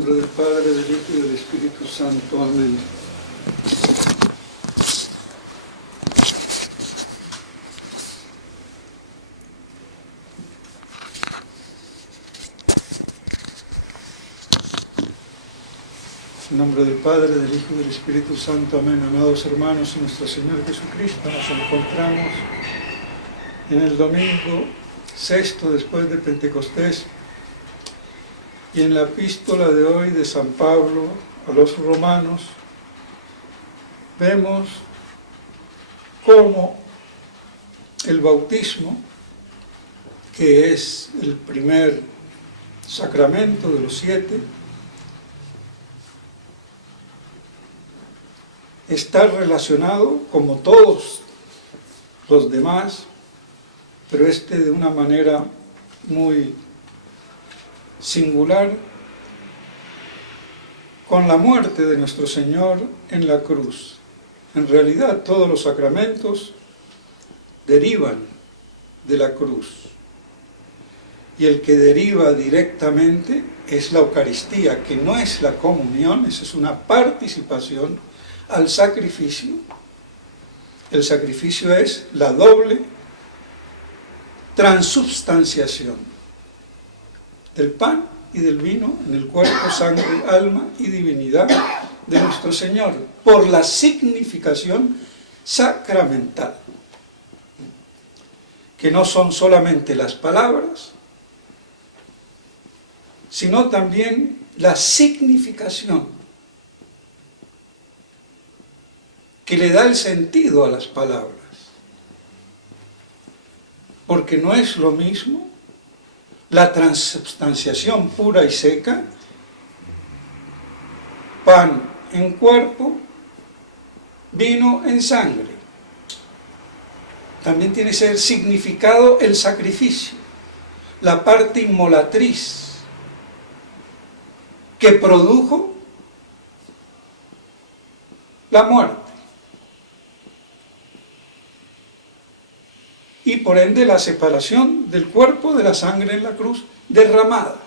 nombre del Padre, del Hijo y del Espíritu Santo. Amén. En nombre del Padre, del Hijo y del Espíritu Santo. Amén. Amados hermanos, en nuestro Señor Jesucristo nos encontramos en el domingo sexto después de Pentecostés, y en la epístola de hoy de San Pablo a los romanos vemos cómo el bautismo, que es el primer sacramento de los 7, está relacionado, como todos los demás, pero de una manera muy singular, con la muerte de nuestro Señor en la cruz. En realidad, todos los sacramentos derivan de la cruz, y el que deriva directamente es la Eucaristía, que no es la comunión, esa es una participación al sacrificio. El sacrificio es la doble transubstanciación del pan y del vino en el cuerpo, sangre, alma y divinidad de nuestro Señor, por la significación sacramental, que no son solamente las palabras, sino también la significación que le da el sentido a las palabras, porque no es lo mismo la transubstanciación pura y seca, pan en cuerpo, vino en sangre. También tiene que ser significado el sacrificio, la parte inmolatriz que produjo la muerte, y por ende la separación del cuerpo de la sangre en la cruz derramada.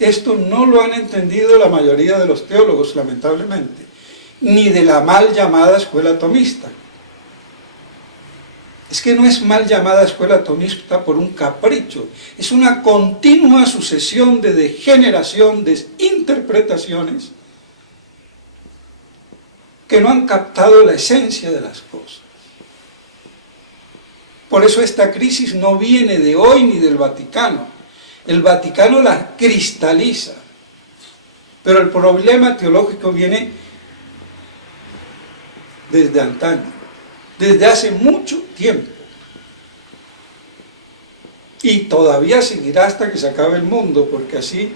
Esto no lo han entendido la mayoría de los teólogos, lamentablemente, ni de la mal llamada escuela tomista. Es que no es mal llamada escuela tomista por un capricho, es una continua sucesión de degeneración, de interpretaciones que no han captado la esencia de las cosas. Por eso esta crisis no viene de hoy ni del Vaticano. El Vaticano la cristaliza, pero el problema teológico viene desde antaño, desde hace mucho tiempo, y todavía seguirá hasta que se acabe el mundo, porque así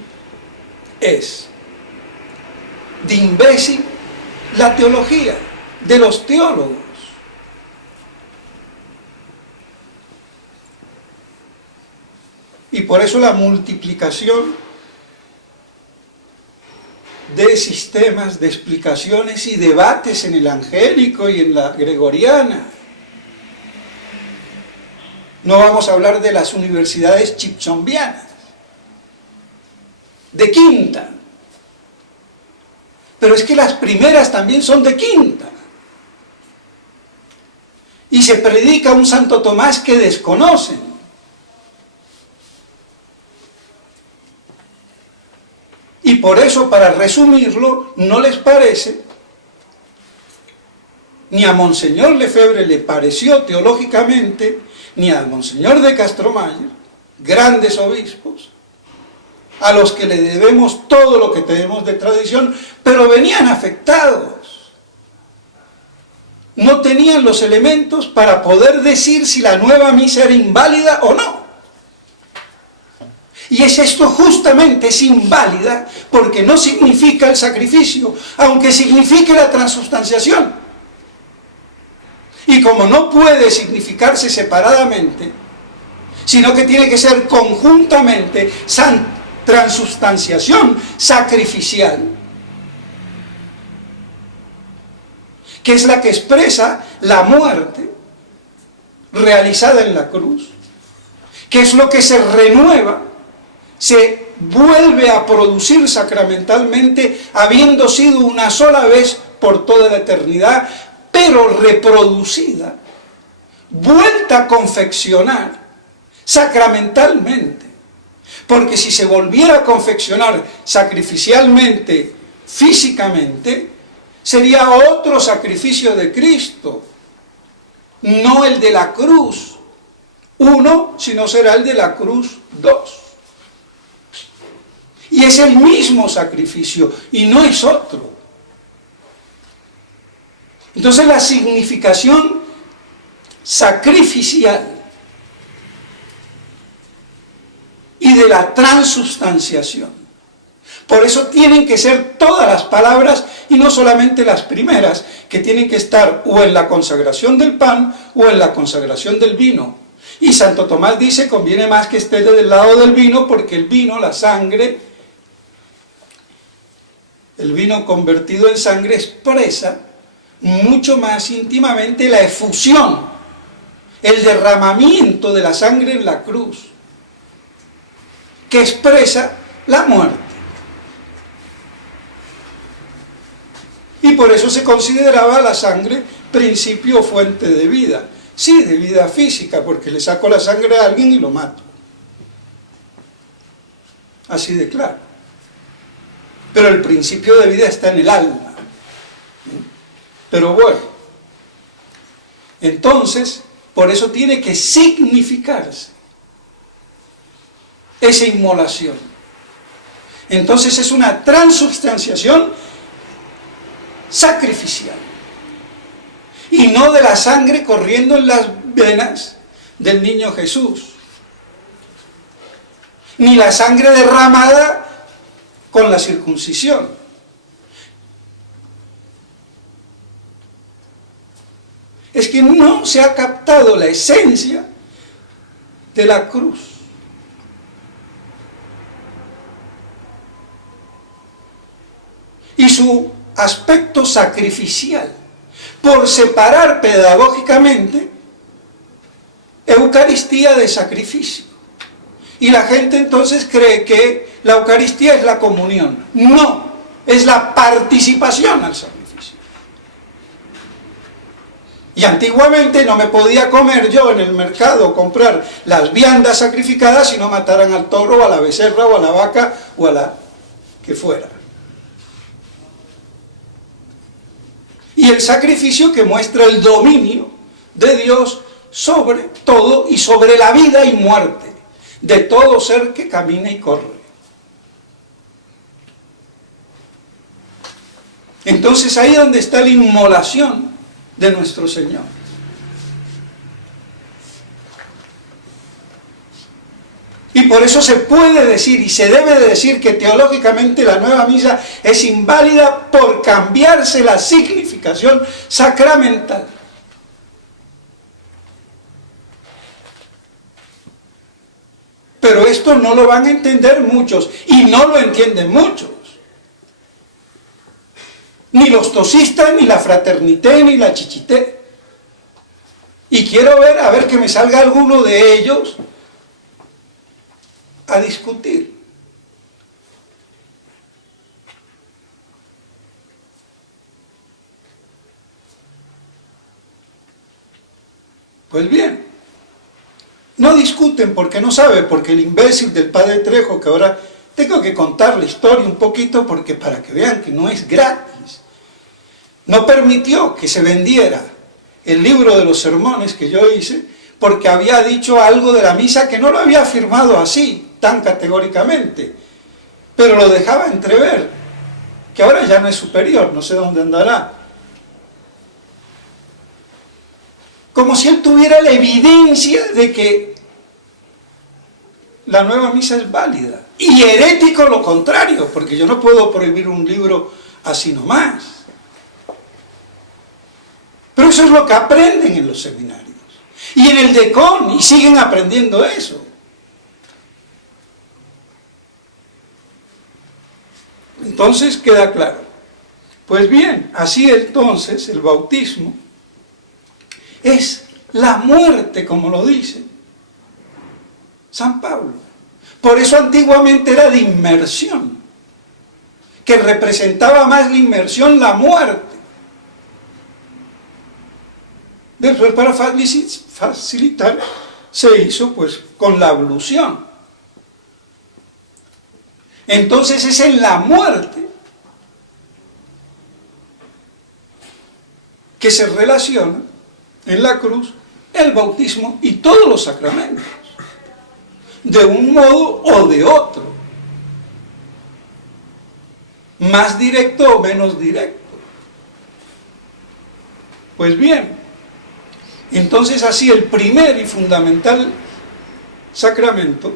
es. De imbécil la teología de los teólogos. Y por eso la multiplicación de sistemas, de explicaciones y debates en el angélico y en la gregoriana. No vamos a hablar de las universidades chipchombianas, de quinta. Pero es que las primeras también son de quinta. Y se predica un Santo Tomás que desconocen. Y por eso, para resumirlo, no les parece, ni a Monseñor Lefebvre le pareció teológicamente, ni a Monseñor de Castromayer, grandes obispos, a los que le debemos todo lo que tenemos de tradición, pero venían afectados. No tenían los elementos para poder decir si la nueva misa era inválida o no. Y es esto justamente, es inválida, porque no significa el sacrificio, aunque signifique la transubstanciación. Y como no puede significarse separadamente, sino que tiene que ser conjuntamente transubstanciación sacrificial, que es la que expresa la muerte realizada en la cruz, que es lo que se renueva, se vuelve a producir sacramentalmente, habiendo sido una sola vez por toda la eternidad, pero reproducida, vuelta a confeccionar sacramentalmente. Porque si se volviera a confeccionar sacrificialmente, físicamente, sería otro sacrificio de Cristo, no el de la cruz 1, sino será el de la cruz 2. Y es el mismo sacrificio, y no es otro. Entonces la significación sacrificial y de la transubstanciación. Por eso tienen que ser todas las palabras y no solamente las primeras, que tienen que estar o en la consagración del pan o en la consagración del vino. Y Santo Tomás dice, conviene más que esté del lado del vino, porque el vino, la sangre, el vino convertido en sangre expresa mucho más íntimamente la efusión, el derramamiento de la sangre en la cruz, que expresa la muerte. Y por eso se consideraba la sangre principio o fuente de vida. Sí, de vida física, porque le saco la sangre a alguien y lo mato. Así de claro. Pero el principio de vida está en el alma. Pero bueno, entonces, por eso tiene que significarse esa inmolación. Entonces es una transubstanciación sacrificial, y no de la sangre corriendo en las venas del niño Jesús, ni la sangre derramada con la circuncisión. Es que no se ha captado la esencia de la cruz. Y su aspecto sacrificial, por separar pedagógicamente Eucaristía de sacrificio. Y la gente entonces cree que la Eucaristía es la comunión. No, es la participación al sacrificio. Y antiguamente no me podía comer yo en el mercado, comprar las viandas sacrificadas si no mataran al toro, o a la becerra, o a la vaca, o a la que fuera. Y el sacrificio que muestra el dominio de Dios sobre todo y sobre la vida y muerte de todo ser que camina y corre. Entonces ahí es donde está la inmolación de nuestro Señor. Y por eso se puede decir y se debe de decir que teológicamente la nueva misa es inválida por cambiarse la significación sacramental. Pero esto no lo van a entender muchos, y no lo entienden muchos. Ni los tosistas, ni la fraternité, ni la chichité. Y quiero ver, a ver que me salga alguno de ellos a discutir. Pues bien, no discuten porque no sabe, porque el imbécil del padre Trejo, que ahora tengo que contar la historia un poquito porque para que vean que no es gratis, no permitió que se vendiera el libro de los sermones que yo hice porque había dicho algo de la misa que no lo había afirmado así, tan categóricamente, pero lo dejaba entrever, que ahora ya no es superior, no sé dónde andará. Como si él tuviera la evidencia de que la nueva misa es válida. Y herético lo contrario, porque yo no puedo prohibir un libro así nomás. Pero eso es lo que aprenden en los seminarios. Y en el DECON, y siguen aprendiendo eso. Entonces queda claro. Pues bien, así entonces el bautismo es la muerte, como lo dice San Pablo. Por eso antiguamente era de inmersión, que representaba más la inmersión, la muerte. Después, para facilitar, se hizo pues con la ablución. Entonces es en la muerte que se relaciona en la cruz el bautismo y todos los sacramentos, de un modo o de otro, más directo o menos directo. Pues bien, entonces así el primer y fundamental sacramento,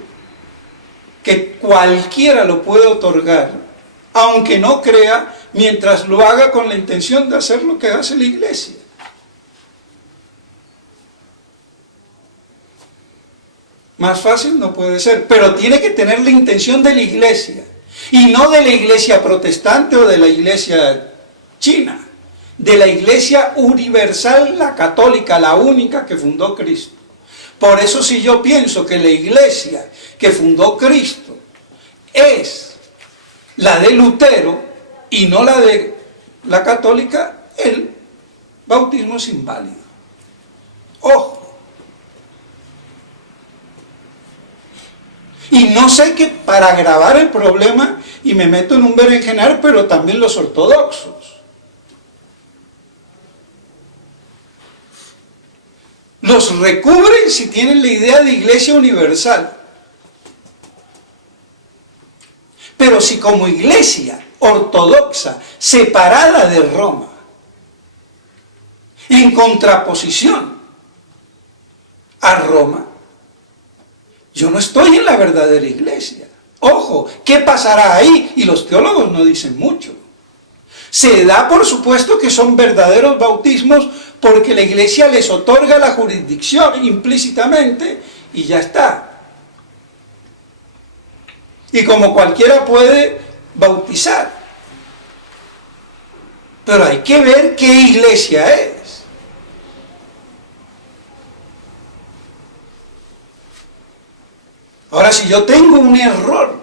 que cualquiera lo puede otorgar, aunque no crea, mientras lo haga con la intención de hacer lo que hace la Iglesia. Más fácil no puede ser, pero tiene que tener la intención de la Iglesia, y no de la Iglesia protestante o de la Iglesia china, de la Iglesia universal, la católica, la única que fundó Cristo. Por eso, si yo pienso que la Iglesia que fundó Cristo es la de Lutero y no la de la católica, el bautismo es inválido. Ojo. Y no sé qué, para agravar el problema, y me meto en un berenjenal, pero también los ortodoxos. Los recubren si tienen la idea de iglesia universal. Pero si como iglesia ortodoxa, separada de Roma, en contraposición a Roma, yo no estoy en la verdadera iglesia. Ojo, ¿qué pasará ahí? Y los teólogos no dicen mucho. Se da por supuesto que son verdaderos bautismos porque la iglesia les otorga la jurisdicción implícitamente y ya está. Y como cualquiera puede bautizar. Pero hay que ver qué iglesia es. Ahora, si yo tengo un error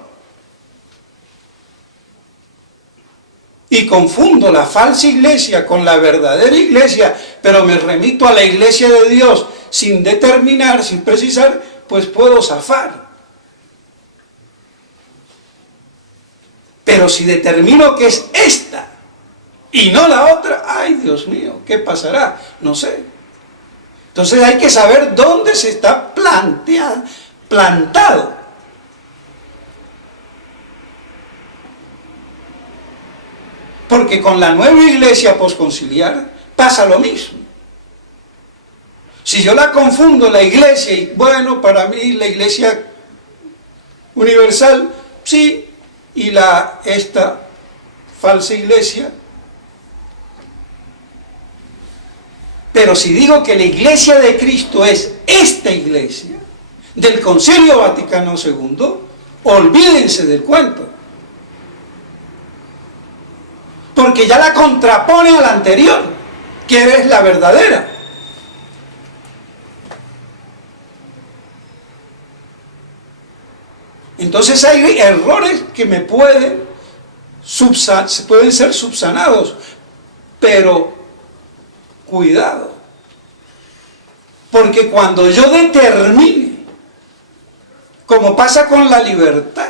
y confundo la falsa iglesia con la verdadera iglesia, pero me remito a la iglesia de Dios sin determinar, sin precisar, pues puedo zafar. Pero si determino que es esta y no la otra, ¡ay, Dios mío! ¿Qué pasará? No sé. Entonces hay que saber dónde se está plantado. Porque con la nueva iglesia posconciliar pasa lo mismo. Si yo la confundo, la iglesia, y bueno, para mí la iglesia universal, sí, y esta falsa iglesia. Pero si digo que la iglesia de Cristo es esta iglesia, del Concilio Vaticano II, olvídense del cuento. Porque ya la contrapone a la anterior, que es la verdadera. Entonces hay errores que pueden ser subsanados, pero cuidado, porque cuando yo determine, como pasa con la libertad,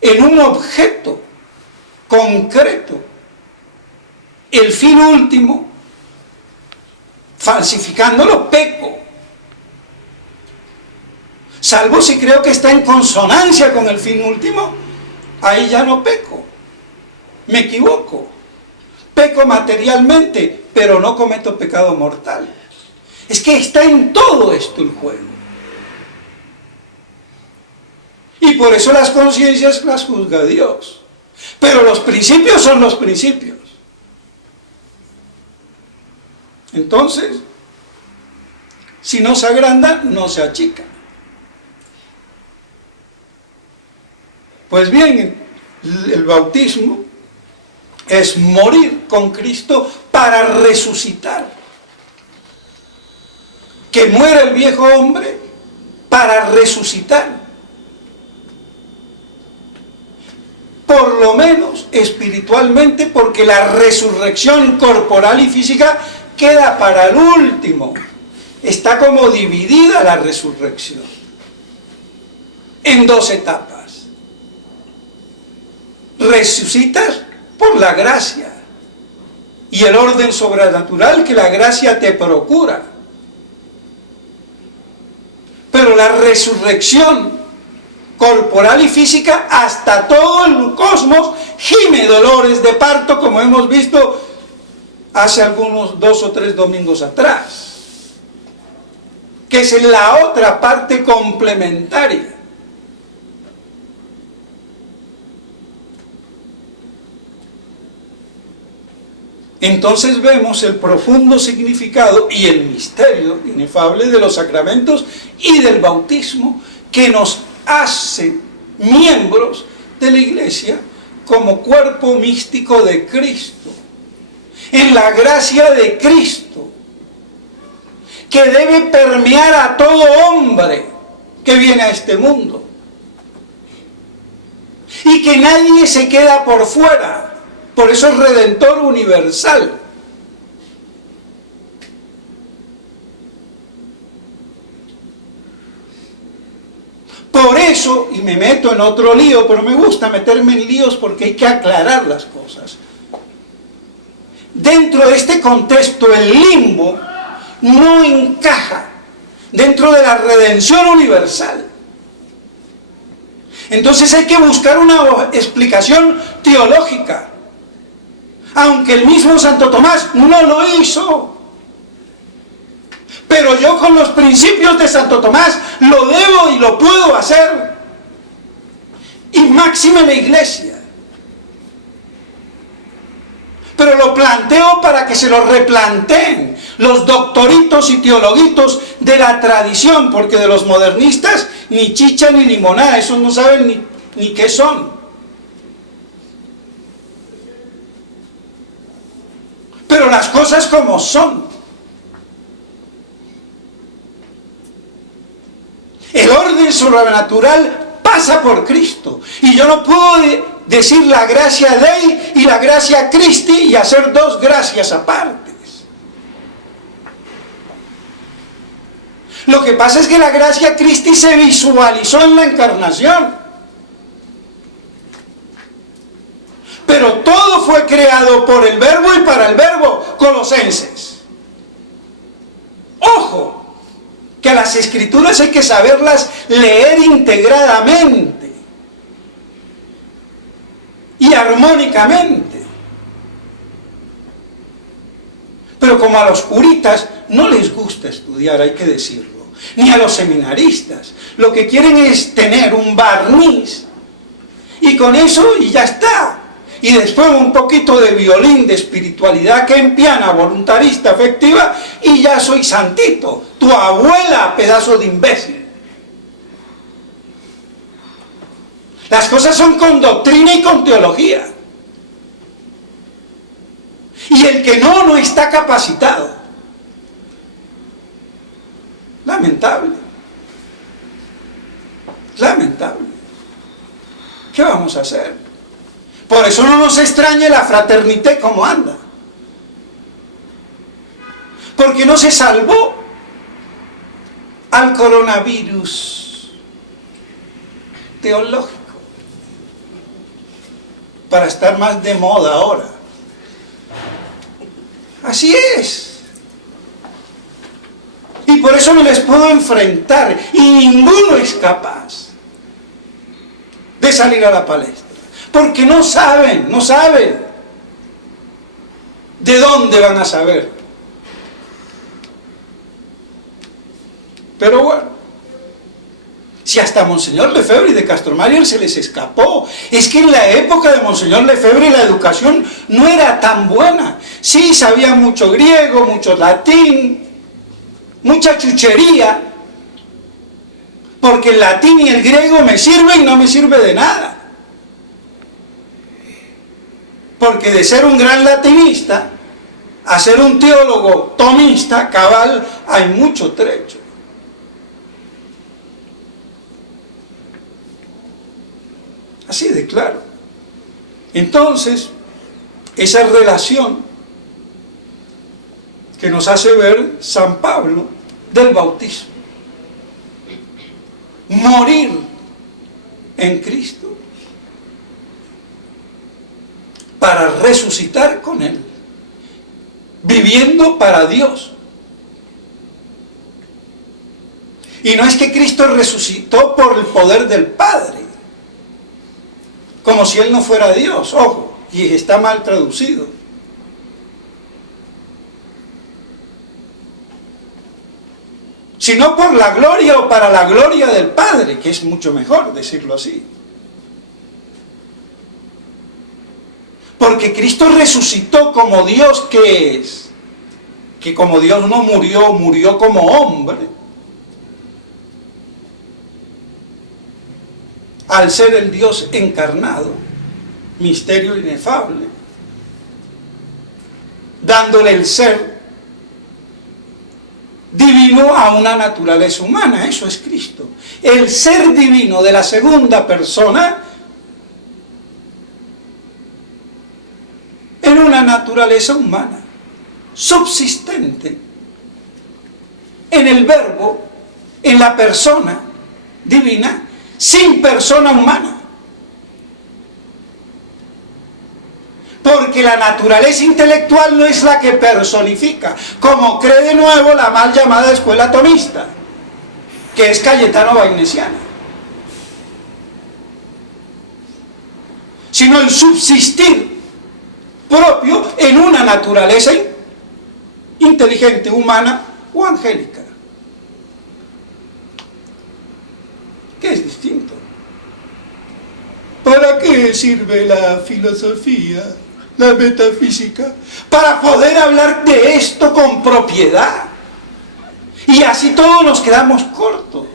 en un objeto concreto, el fin último, falsificándolo, peco. Salvo si creo que está en consonancia con el fin último, ahí ya no peco, me equivoco. Peco materialmente, pero no cometo pecado mortal. Es que está en todo esto el juego. Y por eso las conciencias las juzga Dios. Pero los principios son los principios. Entonces, si no se agranda, no se achica. Pues bien, el bautismo es morir con Cristo para resucitar. Que muera el viejo hombre para resucitar. Por lo menos espiritualmente, porque la resurrección corporal y física queda para el último. Está como dividida la resurrección en dos etapas. Resucitas por la gracia y el orden sobrenatural que la gracia te procura. Pero la resurrección corporal y física, hasta todo el cosmos gime dolores de parto, como hemos visto hace algunos 2 o 3 domingos atrás, que es la otra parte complementaria. Entonces vemos el profundo significado y el misterio inefable de los sacramentos y del bautismo, que nos hace miembros de la Iglesia como cuerpo místico de Cristo, en la gracia de Cristo, que debe permear a todo hombre que viene a este mundo, y que nadie se queda por fuera. Por eso es Redentor universal. Por eso, y me meto en otro lío, pero me gusta meterme en líos porque hay que aclarar las cosas. Dentro de este contexto, el limbo no encaja dentro de la redención universal. Entonces hay que buscar una explicación teológica. Aunque el mismo Santo Tomás no lo hizo. Pero yo con los principios de Santo Tomás lo debo y lo puedo hacer. Y máxime la Iglesia. Pero lo planteo para que se lo replanteen los doctoritos y teologuitos de la tradición, porque de los modernistas ni chicha ni limonada, esos no saben ni qué son. Pero las cosas como son. El orden sobrenatural pasa por Cristo. Y yo no puedo decir la gracia Dei y la gracia Christi y hacer dos gracias apartes. Lo que pasa es que la gracia Christi se visualizó en la encarnación. Pero todo fue creado por el Verbo y para el Verbo, Colosenses. Ojo, que las Escrituras hay que saberlas leer integradamente y armónicamente. Pero como a los puritas no les gusta estudiar, hay que decirlo, ni a los seminaristas, lo que quieren es tener un barniz y con eso y ya está. Y después un poquito de violín, de espiritualidad kempiana, voluntarista, afectiva, y ya soy santito. Tu abuela, pedazo de imbécil. Las cosas son con doctrina y con teología. Y el que no está capacitado. Lamentable. Lamentable. ¿Qué vamos a hacer? Por eso no nos extrañe la fraternité como anda. Porque no se salvó al coronavirus teológico para estar más de moda ahora. Así es. Y por eso no les puedo enfrentar y ninguno es capaz de salir a la palestra. Porque no saben de dónde van a saber. Pero bueno, si hasta a Monseñor Lefebvre y de Castromayor se les escapó. Es que en la época de Monseñor Lefebvre la educación no era tan buena. Sí, sabía mucho griego, mucho latín, mucha chuchería, porque el latín y el griego me sirve y no me sirve de nada. Porque de ser un gran latinista a ser un teólogo tomista, cabal, hay mucho trecho. Así de claro. Entonces, esa relación que nos hace ver San Pablo del bautismo. Morir en Cristo para resucitar con Él, viviendo para Dios. Y no es que Cristo resucitó por el poder del Padre, como si Él no fuera Dios, ojo, y está mal traducido. Sino por la gloria o para la gloria del Padre, que es mucho mejor decirlo así. Porque Cristo resucitó como Dios que es, que como Dios no murió, murió como hombre, al ser el Dios encarnado, misterio inefable, dándole el ser divino a una naturaleza humana. Eso es Cristo. El ser divino de la segunda persona en una naturaleza humana, subsistente en el verbo, en la persona divina, sin persona humana. Porque la naturaleza intelectual no es la que personifica, como cree de nuevo la mal llamada escuela atomista, que es cayetano-wagnesiana, sino el subsistir propio en una naturaleza inteligente, humana o angélica, que es distinto. ¿Para qué sirve la filosofía, la metafísica? Para poder hablar de esto con propiedad. Y así todos nos quedamos cortos.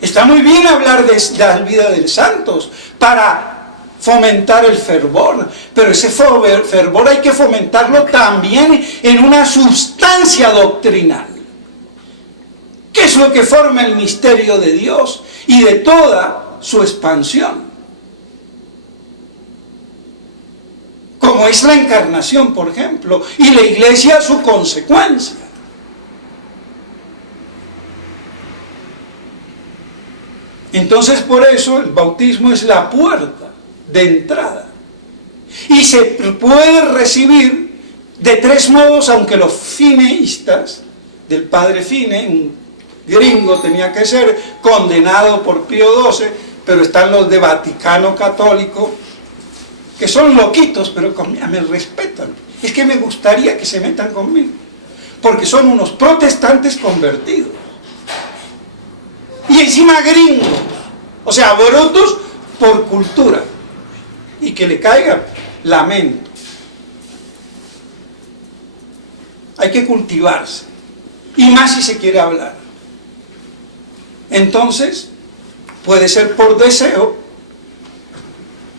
Está muy bien hablar de la vida de los santos para fomentar el fervor, pero ese fervor hay que fomentarlo también en una sustancia doctrinal. ¿Qué es lo que forma el misterio de Dios y de toda su expansión? Como es la encarnación, por ejemplo, y la iglesia su consecuencia. Entonces, por eso el bautismo es la puerta de entrada. Y se puede recibir de tres modos, aunque los fineístas del padre Fine, un gringo tenía que ser, condenado por Pío XII, pero están los de Vaticano Católico, que son loquitos, pero me respetan. Es que me gustaría que se metan conmigo, porque son unos protestantes convertidos. Y encima gringos, o sea, brutos por cultura. Y que le caiga, lamento. Hay que cultivarse, y más si se quiere hablar. Entonces, puede ser por deseo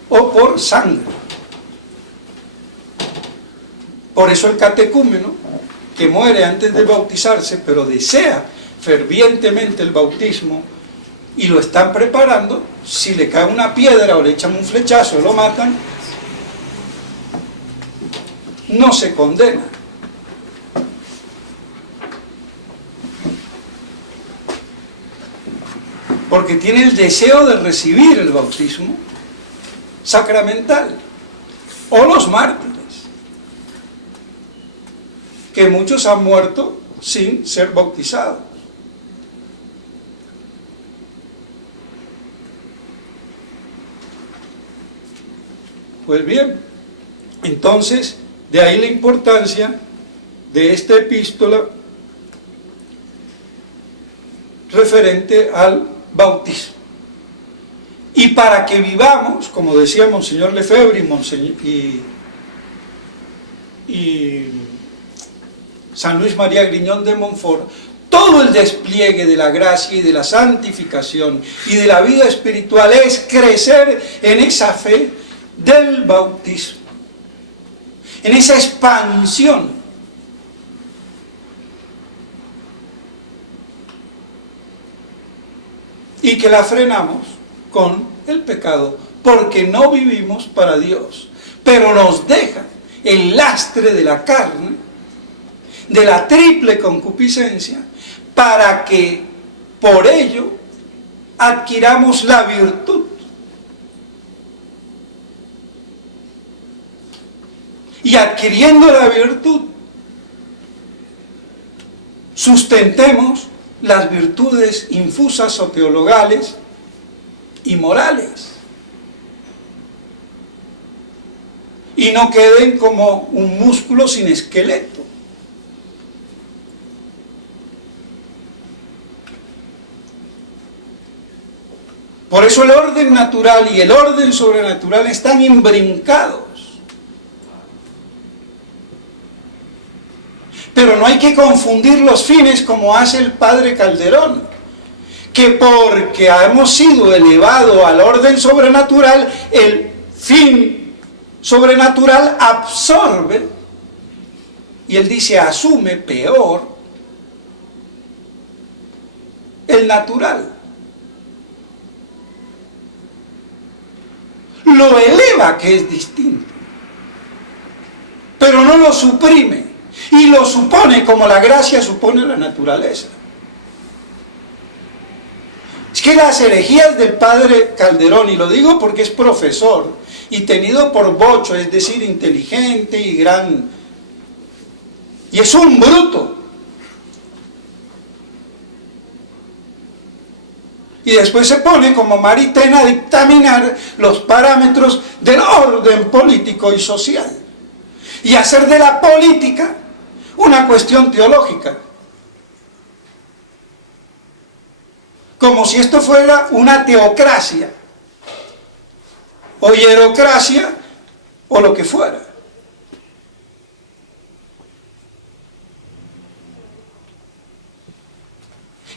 o por sangre. Por eso el catecúmeno, que muere antes de bautizarse, pero desea fervientemente el bautismo y lo están preparando, si le cae una piedra o le echan un flechazo o lo matan, no se condena. Porque tiene el deseo de recibir el bautismo sacramental. O los mártires, que muchos han muerto sin ser bautizados. Pues bien, entonces, de ahí la importancia de esta epístola referente al bautismo. Y para que vivamos, como decía Monseñor Lefebvre y San Luis María Griñón de Montfort, todo el despliegue de la gracia y de la santificación y de la vida espiritual es crecer en esa fe del bautismo, en esa expansión y que la frenamos con el pecado, porque no vivimos para Dios, pero nos deja el lastre de la carne, de la triple concupiscencia, para que por ello adquiramos la virtud. Y adquiriendo la virtud, sustentemos las virtudes infusas o teologales y morales. Y no queden como un músculo sin esqueleto. Por eso el orden natural y el orden sobrenatural están imbrincados. Pero no hay que confundir los fines como hace el padre Calderón, que porque hemos sido elevados al orden sobrenatural, el fin sobrenatural absorbe, y él dice asume peor, el natural. Lo eleva, que es distinto, pero no lo suprime. Y lo supone como la gracia supone la naturaleza. Es que las herejías del padre Calderón, y lo digo porque es profesor y tenido por bocho, es decir, inteligente y gran, y es un bruto. Y después se pone como Maritain a dictaminar los parámetros del orden político y social y hacer de la política una cuestión teológica, como si esto fuera una teocracia o hierocracia o lo que fuera.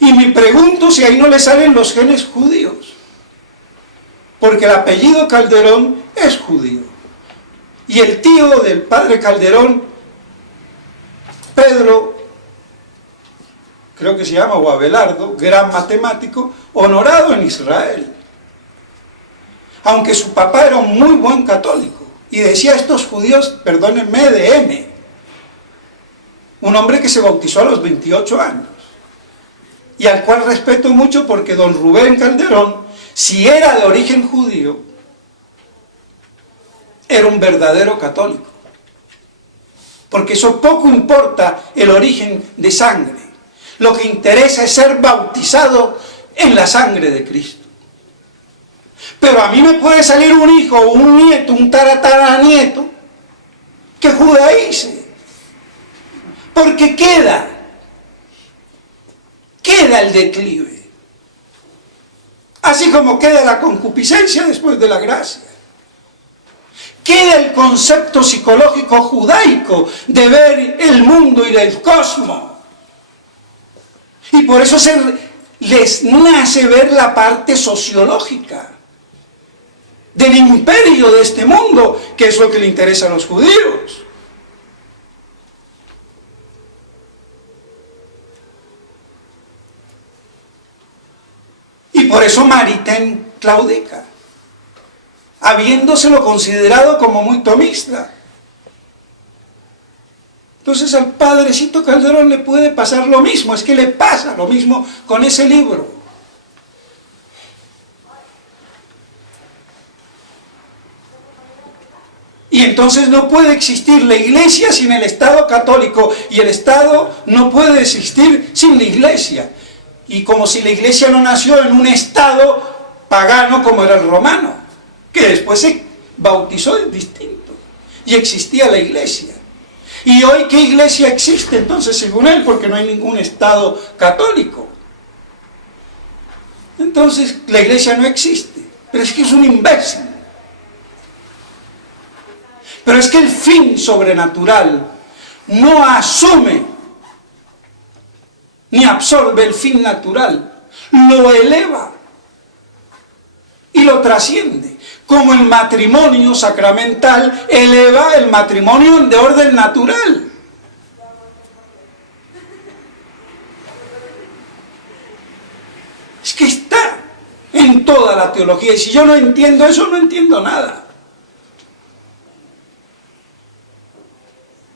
Y me pregunto si ahí no le salen los genes judíos, porque el apellido Calderón es judío, y el tío del padre Calderón, Pedro, creo que se llama, o Abelardo, gran matemático, honorado en Israel. Aunque su papá era un muy buen católico, y decía a estos judíos, perdónenme, de M, un hombre que se bautizó a los 28 años, y al cual respeto mucho porque don Rubén Calderón, si era de origen judío, era un verdadero católico. Porque eso poco importa el origen de sangre. Lo que interesa es ser bautizado en la sangre de Cristo. Pero a mí me puede salir un hijo, un nieto, un tataranieto, que judaice. Porque queda el declive. Así como queda la concupiscencia después de la gracia. Queda el concepto psicológico judaico de ver el mundo y el cosmos. Y por eso les nace ver la parte sociológica del imperio de este mundo, que es lo que le interesa a los judíos. Y por eso Maritain claudica, habiéndoselo considerado como muy tomista. Entonces al padrecito Calderón le puede pasar lo mismo, es que le pasa lo mismo con ese libro. Y entonces no puede existir la Iglesia sin el Estado católico, y el Estado no puede existir sin la Iglesia. Y como si la Iglesia no nació en un Estado pagano como era el romano, que después se bautizó distinto, y existía la Iglesia. ¿Y hoy qué iglesia existe entonces según él? Porque no hay ningún Estado católico. Entonces la iglesia no existe. Pero es que es un imbécil. Pero es que el fin sobrenatural no asume ni absorbe el fin natural. Lo eleva y lo trasciende. Como el matrimonio sacramental eleva el matrimonio de orden natural. Es que está en toda la teología. Y si yo no entiendo eso, no entiendo nada.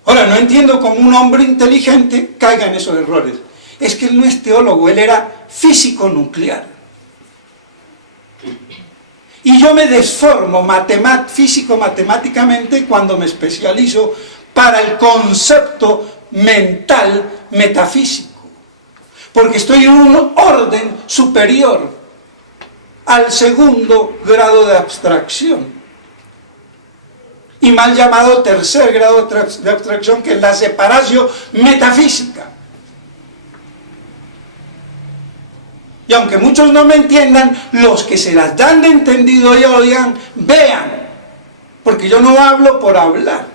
Ahora, no entiendo cómo un hombre inteligente caiga en esos errores. Es que él no es teólogo, él era físico nuclear. Y yo me desformo físico-matemáticamente cuando me especializo para el concepto mental metafísico. Porque estoy en un orden superior al segundo grado de abstracción. Y mal llamado tercer grado de abstracción, que es la separación metafísica. Y aunque muchos no me entiendan, los que se las dan de entendido y oigan, vean. Porque yo no hablo por hablar.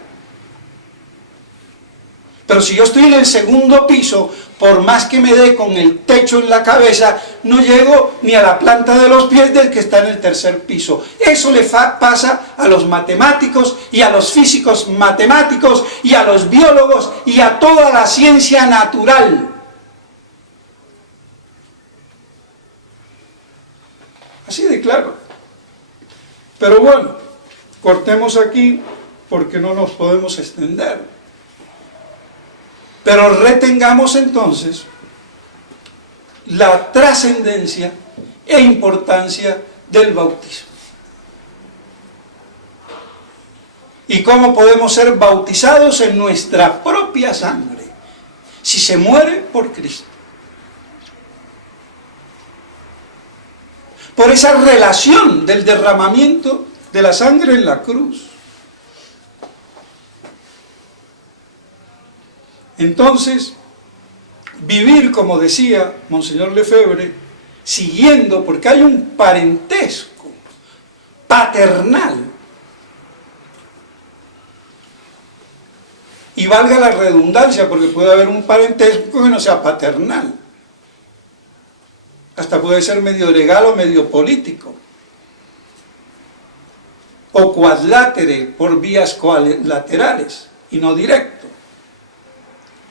Pero si yo estoy en el segundo piso, por más que me dé con el techo en la cabeza, no llego ni a la planta de los pies del que está en el tercer piso. Eso le pasa a los matemáticos y a los físicos matemáticos y a los biólogos y a toda la ciencia natural. Así de claro. Pero bueno, cortemos aquí porque no nos podemos extender. Pero retengamos entonces la trascendencia e importancia del bautismo. Y cómo podemos ser bautizados en nuestra propia sangre, si se muere por Cristo. Por esa relación del derramamiento de la sangre en la cruz. Entonces, vivir, como decía Monseñor Lefebvre, siguiendo, porque hay un parentesco paternal, y valga la redundancia, porque puede haber un parentesco que no sea paternal, hasta puede ser medio legal o medio político, o cuadlátere por vías colaterales y no directo.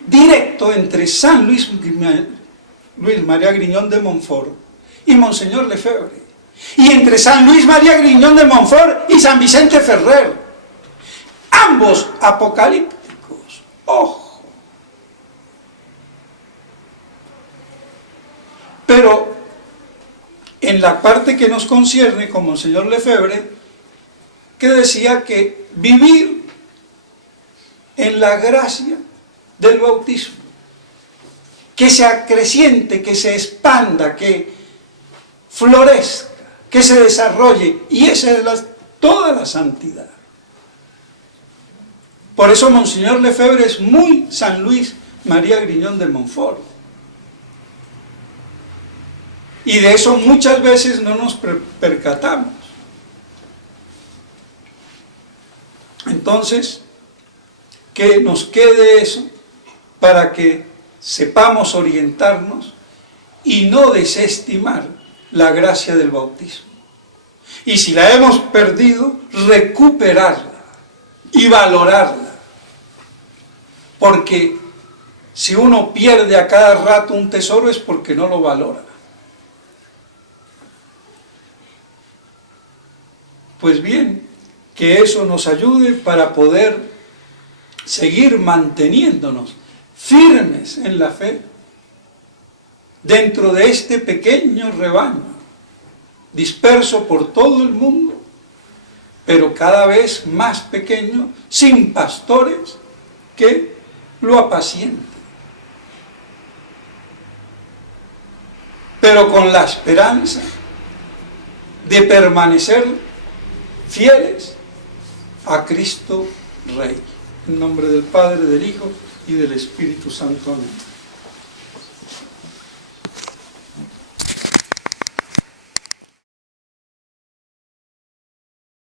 Directo entre San Luis María Griñón de Montfort y Monseñor Lefebvre, y entre San Luis María Griñón de Montfort y San Vicente Ferrer, ambos apocalípticos. ¡Ojo! Pero en la parte que nos concierne con Monseñor Lefebvre, que decía que vivir en la gracia del bautismo, que se acreciente, que se expanda, que florezca, que se desarrolle, y esa es toda la santidad. Por eso Monseñor Lefebvre es muy San Luis María Griñón de Montfort. Y de eso muchas veces no nos percatamos. Entonces, que nos quede eso para que sepamos orientarnos y no desestimar la gracia del bautismo. Y si la hemos perdido, recuperarla y valorarla. Porque si uno pierde a cada rato un tesoro es porque no lo valora. Pues bien, que eso nos ayude para poder seguir manteniéndonos firmes en la fe dentro de este pequeño rebaño disperso por todo el mundo, pero cada vez más pequeño, sin pastores que lo apacienten, pero con la esperanza de permanecer fieles a Cristo Rey. En nombre del Padre, del Hijo y del Espíritu Santo. Amén.